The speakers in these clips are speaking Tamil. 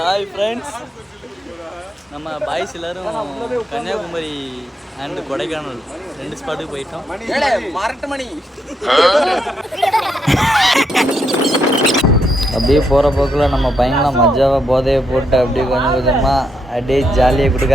ஹாய் ஃப்ரெண்ட்ஸ் நம்ம பாய்ஸ் எல்லாரும் கன்னியாகுமரி அண்ட் கொடைக்கானல் ரெண்டு ஸ்பாட்டுக்கு போயிட்டோம். அப்படியே போகிற போக்கில் நம்ம பையன்லாம் மஜாவாக போதையை போட்டு அப்படியே கொஞ்சம் கொஞ்சமாக அப்படியே ஜாலியாக கொடுக்க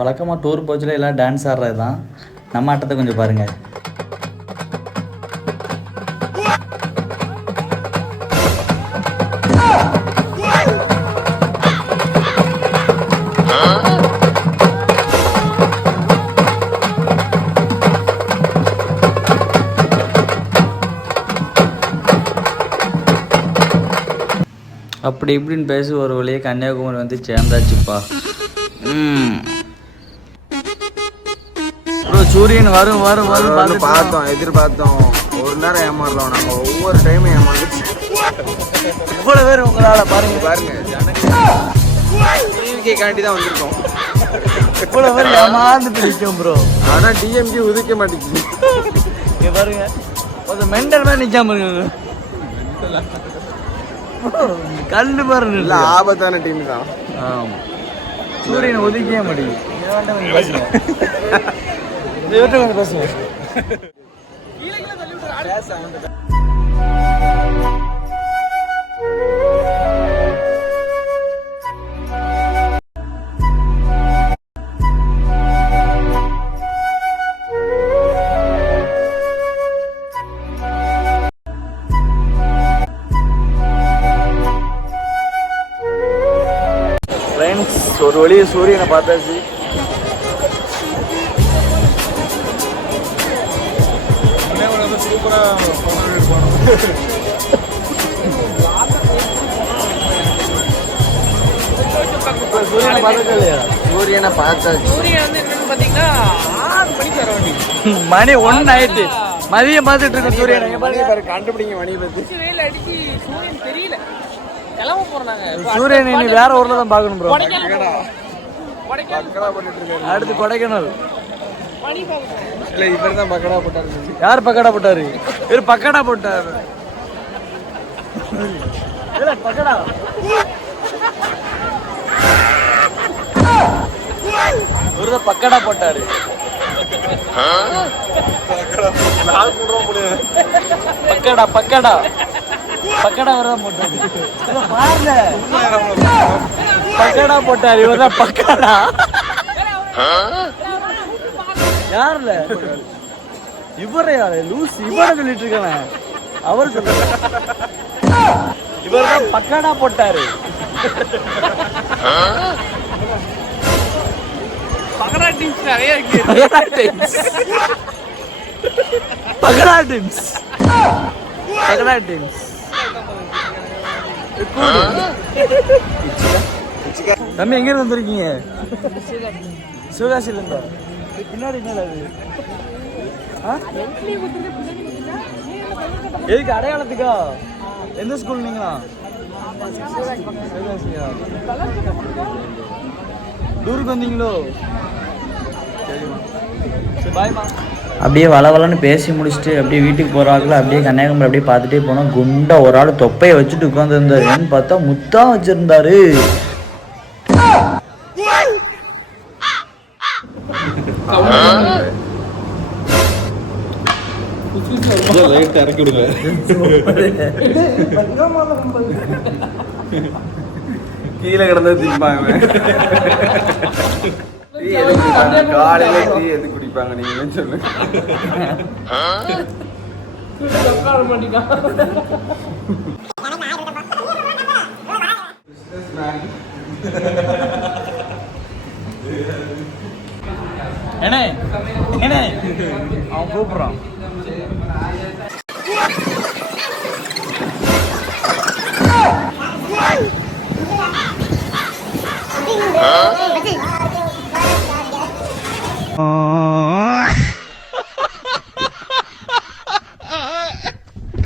வழக்கமாக டூர் போச்சில் எல்லாம் டான்ஸ் ஆடுறது தான் நம்ம ஆட்டத்தை கொஞ்சம் பாருங்கள் அப்படி இப்படின்னு பேசி ஒரு வழியே கன்னியாகுமரி வந்து சேர்ந்தாச்சுப்பா. ம். சூரியன் வரும் வரும் வரும் வந்து பார்த்தோம் எதிர்பார்த்தோம். ஒரு நேரம் ஏமாறலாம் நாங்க ஒவ்வொரு டைமும் ஏமாந்துச்சு இவ்வளோ பேர் உங்களால் பாருங்க. பாருங்க டிவிகே காண்டி தான் வந்திருக்கோம். இவ்வளோ பேர் ஏமாந்துட்டு நிற்கும் ப்ரோ ஆனா டிஎம்கே உதிக்க மாட்டேங்குது. இங்க பாருங்க. ஒரு மெண்டல் மாதிரி நிற்காம இருங்க கல்லு பாருங்க இல்ல ஆபத்தான டீம் தான். ஆமா. சூரியனை ஒதுக்கவே மாட்டேங்குது. இதை வேண்டாம் கொஞ்சம் பேசுங்க இதை விட்டு கொஞ்சம் சூரியனை பார்த்தாச்சு சூரியனை இல்லையா? சூரியனை பார்த்தாச்சு. மணி ஒன்று ஆயிட்டு. மதியம் பார்த்துட்டு இருக்கோம் சூரியனை. பாரு கண்டுபிடிங்க மணி பத்தி. சூரியன் இனி வேற ஊர்ல தான் பார்க்கணும் ப்ரோ அடுத்து கொடைக்கானல். இல்ல இவர் தான் பக்கடா போட்டாரு. யார் பக்கடா போட்டாரு? இவர் பக்கடா போட்டாரு. இல்ல, பக்கடா. பக்கடா போட்டாரு. பக்கடா பக்கடா. பக்கடா வர போட்டாரு. பாருங்க. பக்கடா போட்டாரு. இவர்தான் பக்கடா. யாருல? இவரை யாரு? லூஸ் இவரை சொல்லிட்டு இருக்கானே அவர் சொல்ல இவர் தான் பக்கடா போட்டாரு. பகடா டீம்ஸ் நிறைய இருக்கு. பகடா டீம்ஸ் பகடா டீம்ஸ் தம்பி எங்க இருந்து வந்திருக்கீங்க? சிவகாசில இருந்தா பின்னாடி என்னடா அது? எதுக்கு அடையாளத்துக்கா? எந்த ஸ்கூல் நீங்களா? டூருக்கு வந்தீங்களோ? சரிம்மா சரி பாய்மா அப்படியே வளவலன்னு பேசி முடிச்சுட்டு அப்படியே வீட்டுக்கு போகிறாங்கள அப்படியே கன்னியாகுமரி அப்படியே பார்த்துட்டே போனோம். குண்டா ஒரு ஆள் தொப்பையை வச்சுட்டு உட்காந்துருந்தாரு ஏன்னு பார்த்தா முத்தா வச்சிருந்தாரு. லைட் இறக்கி விடுங்க. கீழே கிடந்தா திம்பாங்க. டீ எது குடிப்பாங்க? காலையில டீ எது குடிப்பாங்க? நீங்க சொல்லுங்க என்ன? என்ன? அவன் கூப்பிடுறான்.